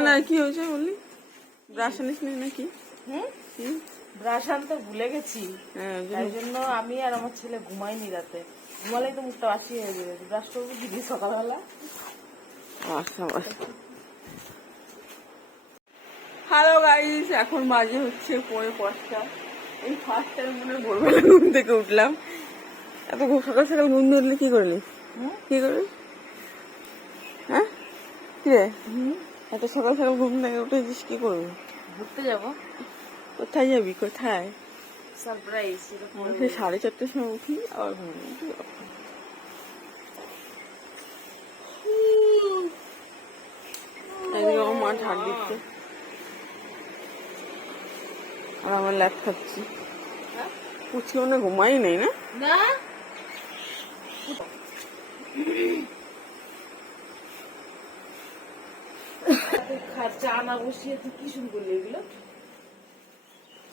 না কি হয়েছে বললি? ব্রাশ আনিস নাকি? হুম? ব্রাশ আনতে ভুলে গেছি। হ্যাঁ তাই জন্য- জন্য আমি আর আমার ছেলে ঘুমাইনি রাতে। ঘুমালেই তো মুখটা বাসি হয়ে যাবে। ব্রাশ করব দিদি সকালবেলা? আচ্ছা আচ্ছা হ্যালো গাইস এখন বাজে হচ্ছে পরে পাঁচটা। এই ফার্স্ট টাইম মনে ভোরবেলা ঘুম থেকে উঠলাম। এত সকাল সকাল ঘুম ধরলে কি করলি? কি করলি? হ্যাঁ? কি রে? এত সকাল সকাল ঘুম থেকে উঠেছিস কি করবি? ঘুরতে যাব। কোথায় যাবি? কোথায়? সারপ্রাইজ সাড়ে চারটার সময় উঠি আবার ঘুম একদিকে আমার মা ঝাড় দিচ্ছে। আর আমার ল্যাপ খাচ্ছি। পুচকে মনে ঘুমাই নেই না? না? চা না বসিয়ে তুই কি শুরু করলি এগুলো?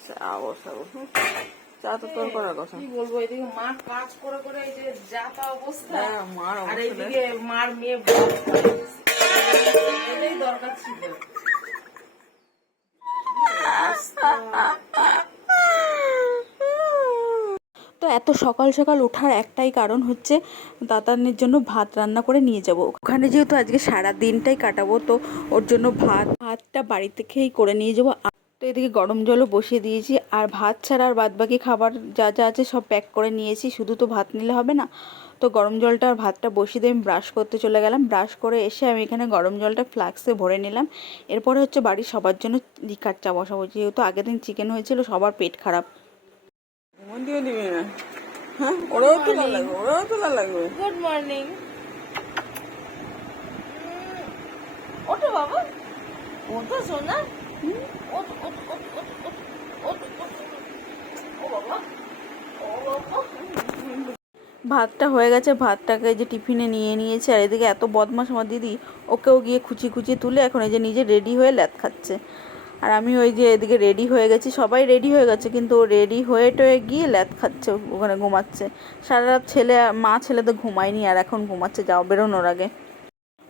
চা বসাবো চা তো তোর করার কথা। কি বলব এদিকে মা কাজ করে করে এই যে যা তা অবস্থা হ্যাঁ, মার আর এইদিকে মার মেয়ে এটাই দরকার ছিল। তো এত সকাল সকাল ওঠার একটাই কারণ হচ্ছে দাদানের জন্য ভাত রান্না করে নিয়ে যাব। ওখানে যেহেতু আজকে সারা দিনটাই কাটাবো, তো ওর জন্য ভাত, ভাতটা বাড়ি থেকেই করে নিয়ে যাব। তো এদিকে গরম জলও বসিয়ে দিয়েছি, আর ভাত ছাড়া আর বাদবাকি খাবার যা যা আছে সব প্যাক করে নিয়েছি, শুধু তো ভাত নিলে হবে না। তো গরম জলটা আর ভাতটা বসিয়ে দিয়ে আমি ব্রাশ করতে চলে গেলাম। ব্রাশ করে এসে আমি এখানে গরম জলটা ফ্লাক্সে ভরে নিলাম। এরপরে হচ্ছে বাড়ির সবার জন্য লিকার চা বসাবো, যেহেতু আগের দিন চিকেন হয়েছিল, সবার পেট খারাপ। দিবি না? হ্যাঁ ওরাও তোলা লাগবে ওরাও তোলা লাগবে। গুড মর্নিং ওঠো বাবা। ওঠো সোনা। ওঠ ওঠ ওঠ ওঠ ওঠ ওঠ ওঠ। ও বাবা ও বাবা। ভাতটা হয়ে গেছে ভাতটাকে যে টিফিনে নিয়ে নিয়েছে আর এদিকে এত বদমাস আমার দিদি ওকেও গিয়ে খুচি খুচি তুলে এখন এই যে নিজে রেডি হয়ে ল্যাদ খাচ্ছে। আর আমি ওই যে এদিকে রেডি হয়ে গেছি। সবাই রেডি হয়ে গেছে কিন্তু ও রেডি হয়ে টয়ে গিয়ে ল্যাদ খাচ্ছে ওখানে ঘুমাচ্ছে। সারা রাত ছেলে মা ছেলে তো ঘুমায়নি আর এখন ঘুমাচ্ছে যাও বেরোনোর আগে।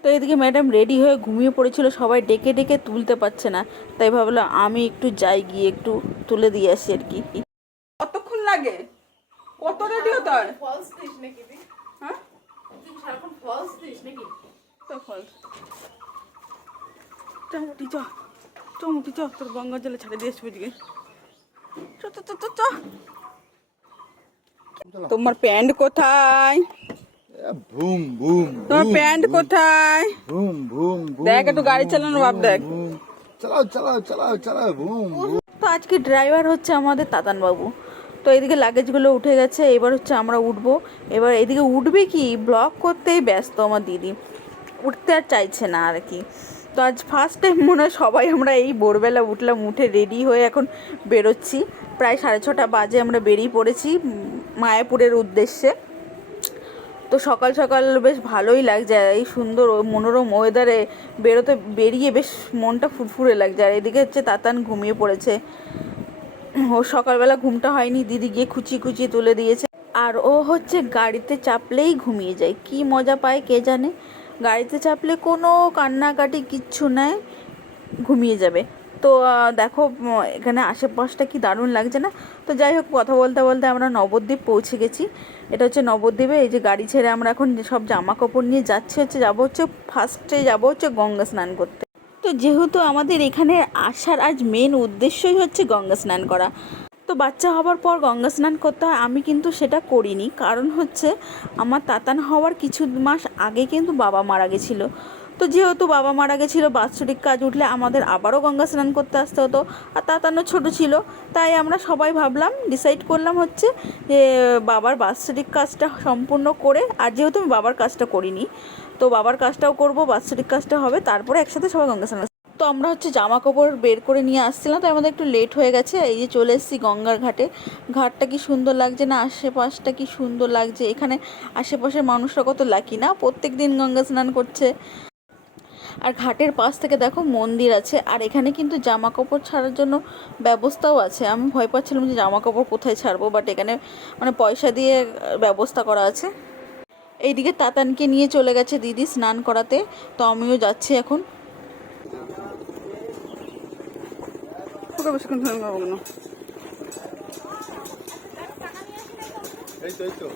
তো এদিকে ম্যাডাম রেডি হয়ে ঘুমিয়ে পড়েছিল সবাই ডেকে ডেকে তুলতে পারছে না। তাই ভাবলো আমি একটু যাই গিয়ে একটু তুলে দিয়ে আসি আর কি। কতক্ষণ লাগে? কত রেডি হতে হয়? ফলস দিস নাকি হ্যাঁ? ফলস দিস নাকি? তো ফল চমুটি চ চমুটি চ তোর গঙ্গা জলে ছেড়ে দিয়ে আসব এদিকে। চ চ চ চ চ। তোমার প্যান্ট কোথায়? তোমার প্যান্ট কোথায়? দেখ একটু গাড়ি চালানো ভাব দেখ। চালাও চালাও চালাও চালাও বুম তো আজকে ড্রাইভার হচ্ছে আমাদের তাতান বাবু তো এদিকে লাগেজগুলো উঠে গেছে এবার হচ্ছে আমরা উঠবো। এবার এদিকে উঠবে কি? ব্লগ করতেই ব্যস্ত আমার দিদি। উঠতে আর চাইছে না আর কি। তো আজ ফার্স্ট টাইম মনে হয় সবাই আমরা এই ভোরবেলা উঠলাম, উঠে রেডি হয়ে এখন বেরোচ্ছি। প্রায় সাড়ে ছটা বাজে আমরা বেরিয়ে পড়েছি মায়াপুরের উদ্দেশ্যে। তো সকাল সকাল বেশ ভালোই লাগছে, এই সুন্দর মনোরম ওয়েদারে বেরোতে, বেরিয়ে বেশ মনটা ফুরফুরে লাগছে। আর এদিকে হচ্ছে তাতান ঘুমিয়ে পড়েছে। ও সকালবেলা ঘুমটা হয়নি, দিদি গিয়ে খুচি খুচি তুলে দিয়েছে। আর ও হচ্ছে গাড়িতে চাপলেই ঘুমিয়ে যায়। কি মজা পায় কে জানে? গাড়িতে চাপলে কোনো কান্নাকাটি কিচ্ছু নাই, ঘুমিয়ে যাবে। তো দেখো এখানে আশেপাশটা কি দারুণ লাগছে না? তো যাই হোক, কথা বলতে বলতে আমরা নবদ্বীপ পৌঁছে গেছি। এটা হচ্ছে নবদ্বীপে, এই যে গাড়ি ছেড়ে আমরা এখন সব জামা কাপড় নিয়ে যাচ্ছি, হচ্ছে যাব হচ্ছে ফার্স্টে যাব হচ্ছে গঙ্গা স্নান করতে। তো যেহেতু আমাদের এখানে আসার আজ মেন উদ্দেশ্যই হচ্ছে গঙ্গা স্নান করা। তো বাচ্চা হওয়ার পর গঙ্গা স্নান করতে হয়, আমি কিন্তু সেটা করিনি। কারণ হচ্ছে আমার তাতান হওয়ার কিছু মাস আগে কিন্তু বাবা মারা গেছিল। তো যেহেতু বাবা মারা গেছিল, বাৎসরিক কাজ উঠলে আমাদের আবারও গঙ্গা স্নান করতে আসতে হতো। আর তাতানো ছোট ছিল, তাই আমরা সবাই ভাবলাম ডিসাইড করলাম হচ্ছে যে বাবার বাৎসরিক কাজটা সম্পূর্ণ করে, আর যেহেতু আমি বাবার কাজটা করিনি, তো বাবার কাজটাও করব, বাৎসরিক কাজটা হবে, তারপরে একসাথে সবাই গঙ্গা স্নান তো আমরা হচ্ছে জামা কাপড় বের করে নিয়ে আসছিলাম তো আমাদের একটু লেট হয়ে গেছে। এই যে চলে এসেছি গঙ্গার ঘাটে। ঘাটটা কি সুন্দর লাগছে না? আশেপাশটা কি সুন্দর লাগছে? এখানে আশেপাশের মানুষরা কত লাকি না? প্রত্যেক দিন গঙ্গা স্নান করছে। আর ঘাটের পাশ থেকে দেখো মন্দির আছে, আর এখানে কিন্তু জামা কাপড় ছাড়ার জন্য ব্যবস্থাও আছে। আমি ভয় পাচ্ছিলাম যে জামা কাপড় কোথায় ছাড়বো বাট এখানে মানে পয়সা দিয়ে ব্যবস্থা করা আছে। এইদিকে তাতানকে নিয়ে চলে গেছে দিদি স্নান করাতে, তো আমিও যাচ্ছি এখন। তোকে বেশিক্ষণ স্নান করব কেন? এই তো এই তো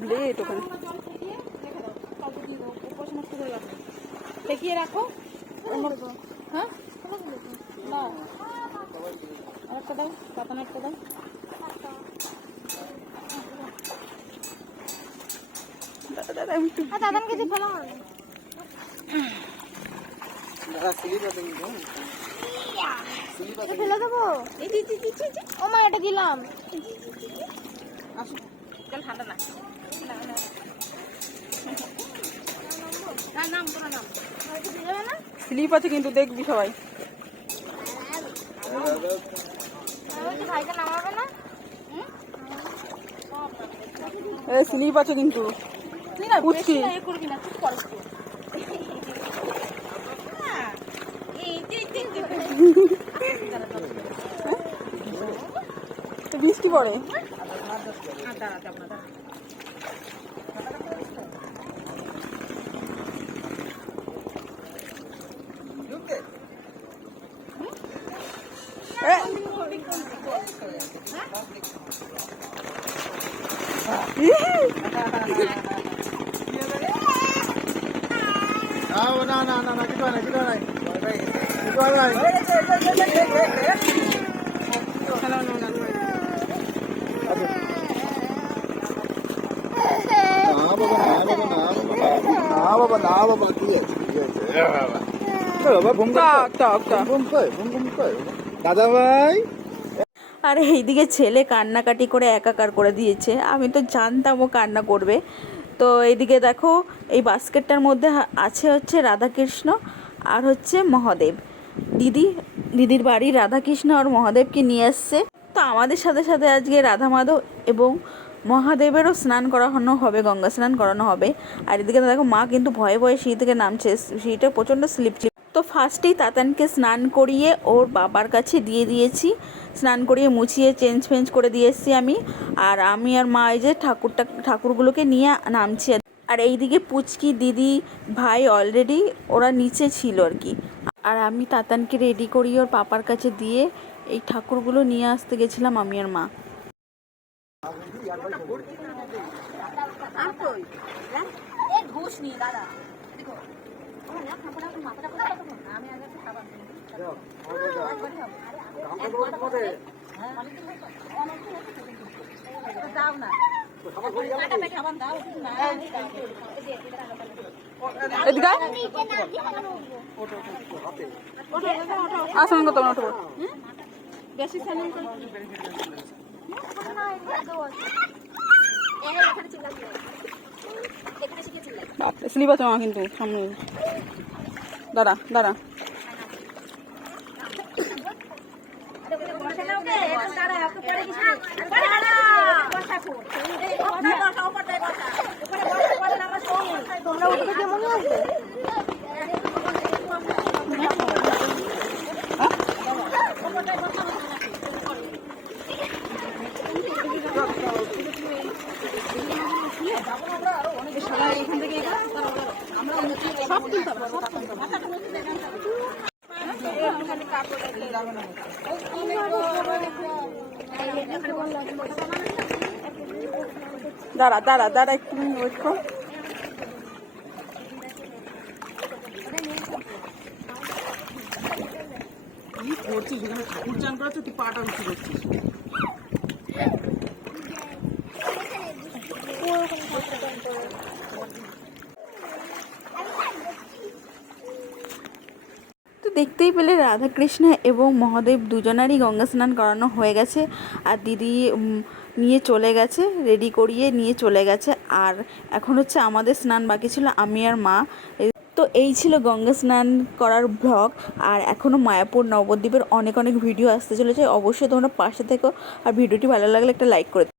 ব্লেড ওখানে। দেখিয়ে রাখো। হ্যাঁ? আরেকটা দাও পাতানো একটা দাও। দাদা দাদা আমি একটু দাদানকে ফেলে দেবো ও মা এটা দিলাম ঠান্ডা না স্লিপ আছে কিন্তু দেখবি সবাই স্লিপ আছে কিন্তু পুচকি এ করবি না চুপ কর একটু। হ্যাঁ, এই যে, এই যে, এই যে। বৃষ্টি পড়ে এ, না না না না কিছু নাই কিছু নাই কিছু নাই খেলা না, না, না। না বাবা না বাবা না বাবা না বাবা না ঠিক আছে ঠিক আছে বাবা। ঘুম টাক টাক টাক ঘুম কই ঘুম ঘুম কই দাদা ভাই আর এইদিকে ছেলে কান্নাকাটি করে একাকার করে দিয়েছে। আমি তো জানতাম ও কান্না করবে। তো এইদিকে দেখো এই বাস্কেটটার মধ্যে আছে হচ্ছে রাধাকৃষ্ণ আর হচ্ছে মহাদেব। দিদি দিদির বাড়ি রাধাকৃষ্ণ আর মহাদেবকে নিয়ে আসছে। তো আমাদের সাথে সাথে আজকে রাধা মাধব এবং মহাদেবেরও স্নান করানো হবে, গঙ্গা স্নান করানো হবে। আর এদিকে দেখো মা কিন্তু ভয়ে ভয়ে সিঁড়ি থেকে নামছে, সিঁড়িটা প্রচণ্ড স্লিপ স্লিপ তো ফার্স্টেই তাতানকে স্নান করিয়ে ওর বাবার কাছে দিয়ে দিয়েছি। স্নান করিয়ে মুছিয়ে চেঞ্জ ফেঞ্জ করে দিয়ে এসেছি আমি। আর আমি আর মা এই যে ঠাকুরটা, ঠাকুরগুলোকে নিয়ে নামছি। আর এইদিকে পুচকি, দিদি, ভাই অলরেডি ওরা নিচে ছিল আর কি। আর আমি তাতানকে রেডি করিয়ে ওর পাপার কাছে দিয়ে এই ঠাকুরগুলো নিয়ে আসতে গেছিলাম আমি আর মা। ঘুষ নিয়ে দাদা। দেখো আমার না মাথাটা আমি আগে খাবার দিই। একবারই হবে। আরে আগে একবার হবে। হ্যাঁ, অনেকদিন হয়েছে? অনেকদিন হয়েছে তো। দাও না। কাটা পেটে খাবার দাও। না, এই যে, এটা রাখো, এটা রাখো। এদিকে আয়। আর স্নান করতে হবে না, ওঠো। বেশি স্নান করো। না, এদিকে দাও আছে। এই, এখানে চিল্লাবি না। এখানে শিখে চিল্লাবি। বাপরে স্লিপ মা কিন্তু সামনে দাঁড়া দাঁড়া দাঁড়া দাঁড়া দাঁড়া একটু ওয়েট কর। করছিস? ঠাকুর চান করাচ্ছে তুই পাটা উঠে করছিস রাধাকৃষ্ণ এবং মহাদেব দুজনারই গঙ্গা স্নান করানো হয়ে গেছে। আর দিদি নিয়ে চলে গেছে রেডি করিয়ে নিয়ে চলে গেছে। আর এখন হচ্ছে আমাদের স্নান বাকি ছিল, আমি আর মা। তো এই ছিল গঙ্গা স্নান করার ব্লগ আর এখনও মায়াপুর নবদ্বীপের অনেক অনেক ভিডিও আসতে চলেছে। অবশ্যই তোমরা পাশে থেকো। আর ভিডিওটি ভালো লাগলে একটা লাইক করে